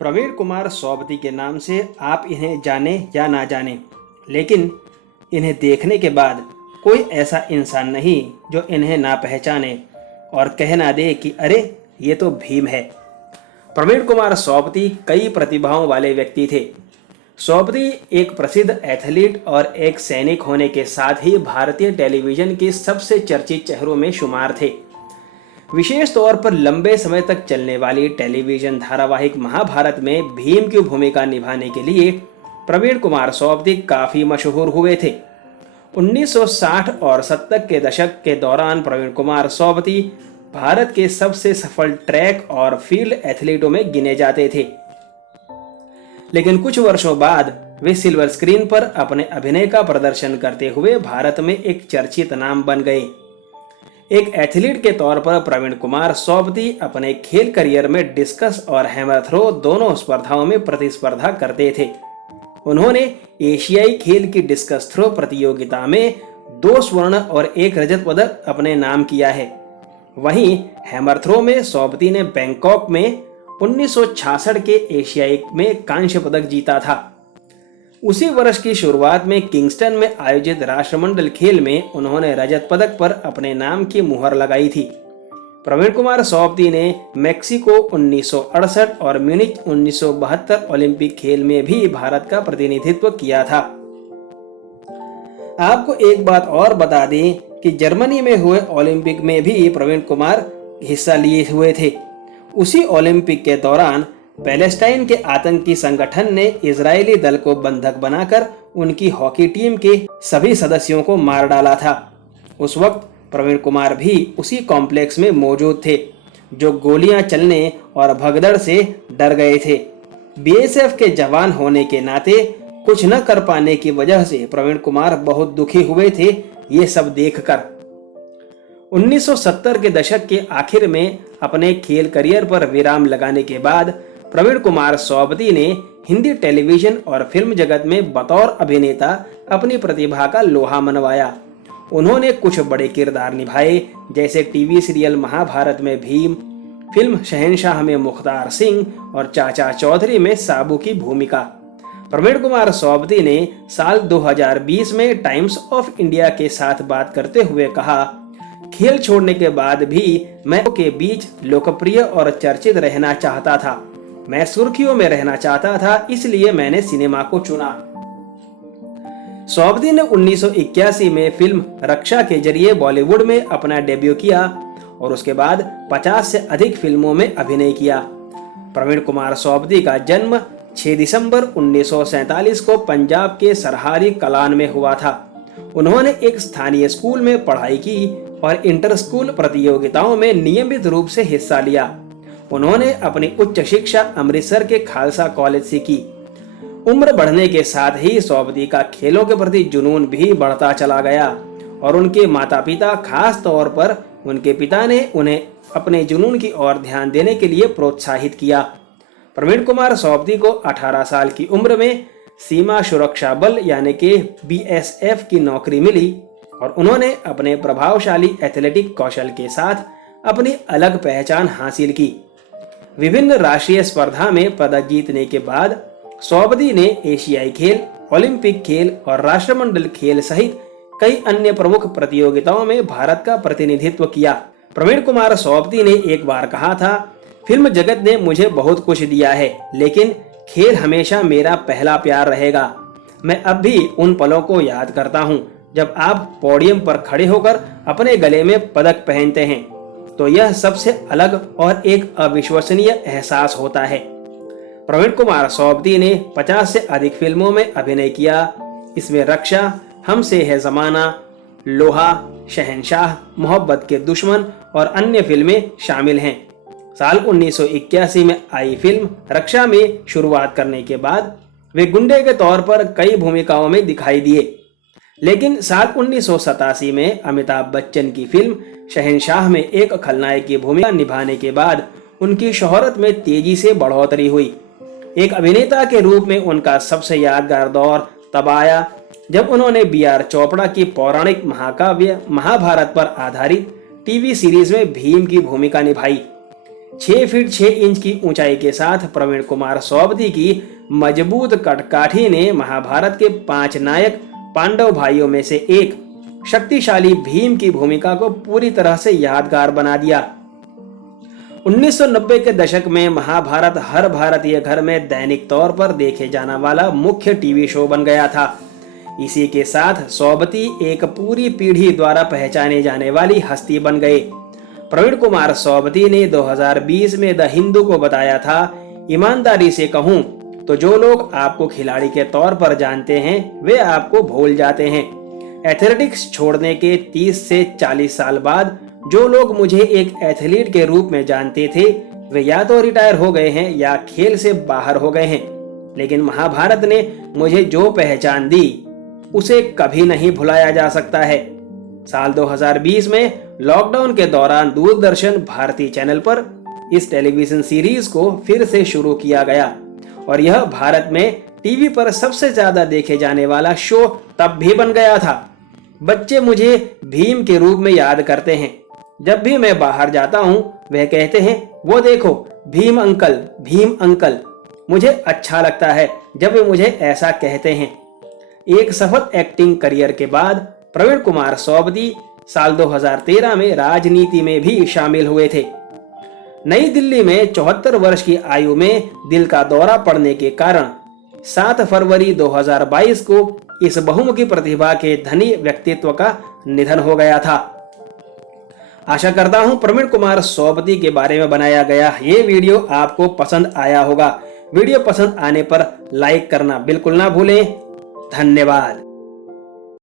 प्रवीण कुमार सोबती के नाम से आप इन्हें जाने या ना जाने, लेकिन इन्हें देखने के बाद कोई ऐसा इंसान नहीं जो इन्हें ना पहचाने और कह ना दे कि अरे ये तो भीम है। प्रवीण कुमार सोबती कई प्रतिभाओं वाले व्यक्ति थे। सोबती एक प्रसिद्ध एथलीट और एक सैनिक होने के साथ ही भारतीय टेलीविजन के सबसे चर्चित चेहरों में शुमार थे। विशेष तौर पर लंबे समय तक चलने वाली टेलीविजन धारावाहिक महाभारत में भीम की भूमिका निभाने के लिए प्रवीण कुमार सोबती काफी मशहूर हुए थे। 1960 और 70 के दशक के दौरान प्रवीण कुमार सोबती भारत के सबसे सफल ट्रैक और फील्ड एथलीटों में गिने जाते थे। लेकिन कुछ वर्षों बाद वे सिल्वर स्क्रीन पर अपने अभिनय का प्रदर्शन करते हुए भारत में एक चर्चित नाम बन गए। एक एथलीट के तौर पर प्रवीण कुमार सोबती अपने खेल करियर में डिस्कस और हैमर थ्रो दोनों स्पर्धाओं में प्रतिस्पर्धा करते थे। उन्होंने एशियाई खेल की डिस्कस थ्रो प्रतियोगिता में 2 स्वर्ण और 1 रजत पदक अपने नाम किया है। वहीं हैमर थ्रो में सोबती ने बैंकॉक में 1966 के एशियाई में कांस्य पदक जीता था। उसी वर्ष की शुरुआत में किंगस्टन में आयोजित राष्ट्रमंडल खेल में उन्होंने रजत पदक पर अपने नाम की मुहर लगाई थी। प्रवीण कुमार सोबती ने मेक्सिको 1968 और म्यूनिच 1972 ओलंपिक खेल में भी भारत का प्रतिनिधित्व किया था। आपको एक बात और बता दें कि जर्मनी में हुए ओलंपिक में भी प्रवीण कुमार हिस्सा लिए हुए थे। उसी ओलंपिक के दौरान पैलेस्टाइन के आतंकी संगठन ने इजरायली दल को बंधक बनाकर उनकी हॉकी टीम के सभी सदस्यों को मार डाला था। उस वक्त प्रवीण कुमार भी उसी कॉम्प्लेक्स में मौजूद थे, जो गोलियां चलने और भगदड़ से डर गए थे। बीएसएफ के जवान होने के नाते कुछ न कर पाने की वजह से प्रवीण कुमार बहुत दुखी हुए थे ये सब देखकर। 1970 के दशक के आखिर में अपने खेल करियर पर विराम लगाने के बाद प्रवीण कुमार सोबती ने हिंदी टेलीविजन और फिल्म जगत में बतौर अभिनेता अपनी प्रतिभा का लोहा मनवाया। उन्होंने कुछ बड़े किरदार निभाए, जैसे टीवी सीरियल महाभारत में भीम, फिल्म शहंशाह में मुख्तार सिंह और चाचा चौधरी में साबू की भूमिका। प्रवीण कुमार सोबती ने साल 2020 में टाइम्स ऑफ इंडिया के साथ बात करते हुए कहा, खेल छोड़ने के बाद भी मैं के बीच लोकप्रिय और चर्चित रहना चाहता था। मैं सुर्खियों में रहना चाहता था, इसलिए मैंने सिनेमा को चुना। सोबती ने 1981 में फिल्म रक्षा के जरिए बॉलीवुड में अपना डेब्यू किया और उसके बाद 50 से अधिक फिल्मों में अभिनय किया। प्रवीण कुमार सोबती का जन्म 6 दिसंबर 1947 को पंजाब के सरहारी कलान में हुआ था। उन्होंने एक स्थानीय स्कूल में पढ़ाई की और इंटर स्कूल प्रतियोगिताओं में नियमित रूप से हिस्सा लिया। उन्होंने अपनी उच्च शिक्षा अमृतसर के खालसा कॉलेज से की। उम्र बढ़ने के साथ ही सोबती का खेलों के प्रति जुनून भी बढ़ता चला गया और उनके माता पिता, खास तौर पर उनके पिता ने उन्हें अपने जुनून की ओर ध्यान देने के लिए प्रोत्साहित किया। प्रवीण कुमार सोबती को 18 साल की उम्र में सीमा सुरक्षा बल यानी कि बीएसएफ की नौकरी मिली और उन्होंने अपने प्रभावशाली एथलेटिक कौशल के साथ अपनी अलग पहचान हासिल की। विभिन्न राष्ट्रीय स्पर्धा में पदक जीतने के बाद सोबती ने एशियाई खेल, ओलंपिक खेल और राष्ट्रमंडल खेल सहित कई अन्य प्रमुख प्रतियोगिताओं में भारत का प्रतिनिधित्व किया। प्रवीण कुमार सोबती ने एक बार कहा था, फिल्म जगत ने मुझे बहुत कुछ दिया है, लेकिन खेल हमेशा मेरा पहला प्यार रहेगा। मैं अब भी उन पलों को याद करता हूँ जब आप पोडियम पर खड़े होकर अपने गले में पदक पहनते हैं, तो यह सबसे अलग और एक अविश्वसनीय एहसास होता है। प्रवीण कुमार सोबती ने 50 से अधिक फिल्मों में अभिनय किया। इसमें रक्षा, हमसे है जमाना, लोहा, शहंशाह, मोहब्बत के दुश्मन और अन्य फिल्में शामिल हैं। साल 1981 में आई फिल्म रक्षा में शुरुआत करने के बाद वे गुंडे के तौर पर कई भूमिकाओं में दिखाई दिए, लेकिन साल 1987 में अमिताभ बच्चन की फिल्म शहंशाह में एक खलनायक की भूमिका निभाने के बाद उनकी शोहरत में तेजी से बढ़ोतरी हुई। एक अभिनेता के रूप में उनका सबसे यादगार दौर तब आया जब उन्होंने बी.आर. चोपड़ा की पौराणिक महाकाव्य महाभारत पर आधारित टीवी सीरीज में भीम की भूमिका निभाई। 6 फीट 6 इंच की ऊंचाई के साथ प्रवीण कुमार सोबती की मजबूत कटकाठी ने महाभारत के 5 नायक पांडव भाइयों में से एक शक्तिशाली भीम की भूमिका को पूरी तरह से यादगार बना दिया। 1990 के दशक में महाभारत हर भारतीय घर में दैनिक तौर पर देखे जाने वाला मुख्य टीवी शो बन गया था। इसी के साथ सोबती एक पूरी पीढ़ी द्वारा पहचाने जाने वाली हस्ती बन गए। प्रवीण कुमार सोबती ने 2020 में द हिंदू को बताया था, ईमानदारी से कहूं तो जो लोग आपको खिलाड़ी के तौर पर जानते हैं वे आपको भूल जाते हैं। एथलेटिक्स छोड़ने के 30 से 40 साल बाद जो लोग मुझे एक एथलीट के रूप में जानते थे वे या तो रिटायर हो गए हैं या खेल से बाहर हो गए हैं, लेकिन महाभारत ने मुझे जो पहचान दी उसे कभी नहीं भुलाया जा सकता है। साल 2020 में लॉकडाउन के दौरान दूरदर्शन भारती चैनल पर इस टेलीविजन सीरीज को फिर से शुरू किया गया और यह भारत में टीवी पर सबसे ज्यादा देखे जाने वाला शो तब भी बन गया था। बच्चे मुझे भीम के रूप में याद करते हैं। जब भी मैं बाहर जाता हूँ वह कहते हैं, वो देखो भीम अंकल, भीम अंकल। मुझे अच्छा लगता है जब वे मुझे ऐसा कहते हैं। एक सफल एक्टिंग करियर के बाद प्रवीण कुमार सोबती साल 2013 में राजनीति में भी शामिल हुए थे। नई दिल्ली में 74 वर्ष की आयु में दिल का दौरा पड़ने के कारण 7 फरवरी 2022 को इस बहुमुखी प्रतिभा के धनी व्यक्तित्व का निधन हो गया था। आशा करता हूं प्रवीण कुमार सोबती के बारे में बनाया गया ये वीडियो आपको पसंद आया होगा। वीडियो पसंद आने पर लाइक करना बिल्कुल ना भूलें। धन्यवाद।